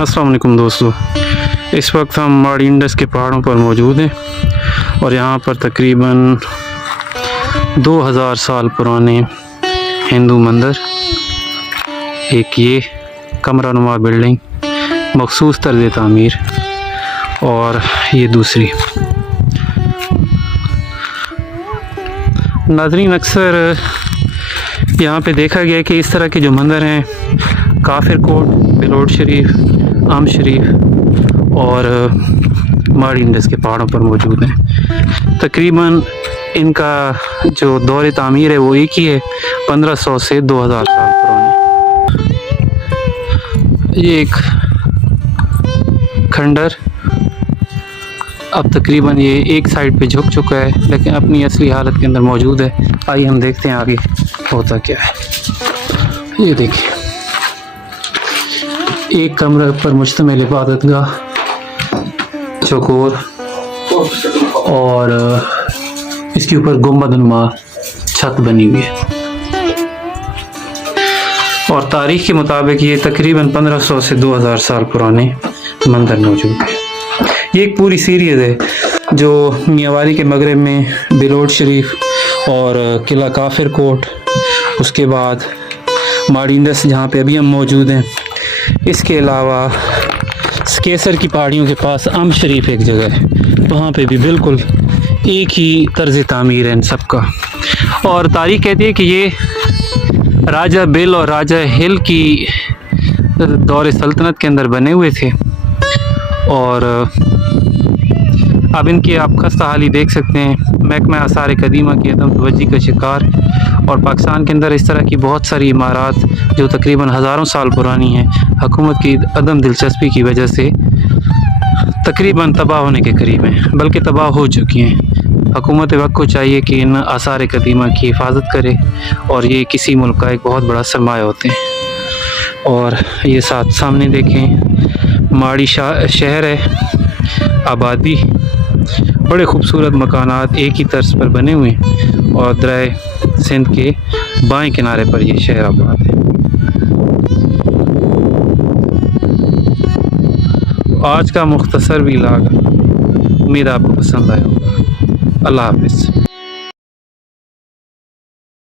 السلام علیکم دوستو، اس وقت ہم ماڑی انڈس کے پہاڑوں پر موجود ہیں اور یہاں پر تقریباً 2000 سال پرانے ہندو مندر، ایک یہ کمرہ نما بلڈنگ مخصوص طرز تعمیر اور یہ دوسری۔ ناظرین، اکثر یہاں پہ دیکھا گیا کہ اس طرح کے جو مندر ہیں کافر کوٹ، بلوٹ شریف، ام شریف اور ماڑی انڈس کے پہاڑوں پر موجود ہیں۔ تقریباً ان کا جو دور تعمیر ہے وہ ایک ہی ہے، 1500 سے 2000 سال پرانے۔ یہ ایک کھنڈر اب تقریباً یہ ایک سائڈ پہ جھک چکا ہے لیکن اپنی اصلی حالت کے اندر موجود ہے۔ آئیے ہم دیکھتے ہیں آگے ہوتا کیا ہے۔ یہ دیکھیں، ایک کمرہ پر مشتمل عبادت گاہ، چوکور، اور اس کے اوپر گنبد نما چھت بنی ہوئی ہے، اور تاریخ کے مطابق یہ تقریباً 1500 سے 2000 سال پرانے مندر موجود ہیں۔ یہ ایک پوری سیریز ہے جو میاں والی کے مغرب میں بلوٹ شریف اور قلعہ کافر کوٹ، اس کے بعد ماڑی انڈس جہاں پہ ابھی ہم موجود ہیں، اس کے علاوہ کیسر کی پہاڑیوں کے پاس ام شریف ایک جگہ ہے، وہاں پہ بھی بالکل ایک ہی طرز تعمیر ہے ان سب کا۔ اور تاریخ کہتی ہے کہ یہ راجہ بل اور راجہ ہل کی دور سلطنت کے اندر بنے ہوئے تھے، اور اب ان کی آپ خستہ حالی دیکھ سکتے ہیں۔ محکمہ آثار قدیمہ کی عدم توجہی کا شکار، اور پاکستان کے اندر اس طرح کی بہت ساری عمارات جو تقریباً ہزاروں سال پرانی ہیں، حکومت کی عدم دلچسپی کی وجہ سے تقریباً تباہ ہونے کے قریب ہیں، بلکہ تباہ ہو چکی ہیں۔ حکومت وقت کو چاہیے کہ ان آثار قدیمہ کی حفاظت کرے، اور یہ کسی ملک کا ایک بہت بڑا سرمایہ ہوتے ہیں۔ اور یہ ساتھ سامنے دیکھیں، ماڑی شہر ہے، آبادی، بڑے خوبصورت مکانات ایک ہی طرز پر بنے ہوئے ہیں، اور دریائے سندھ کے بائیں کنارے پر یہ شہر آباد ہے۔ آج کا مختصر ویلاگ امید آپ کو پسند آیا ہوگا۔ اللہ حافظ۔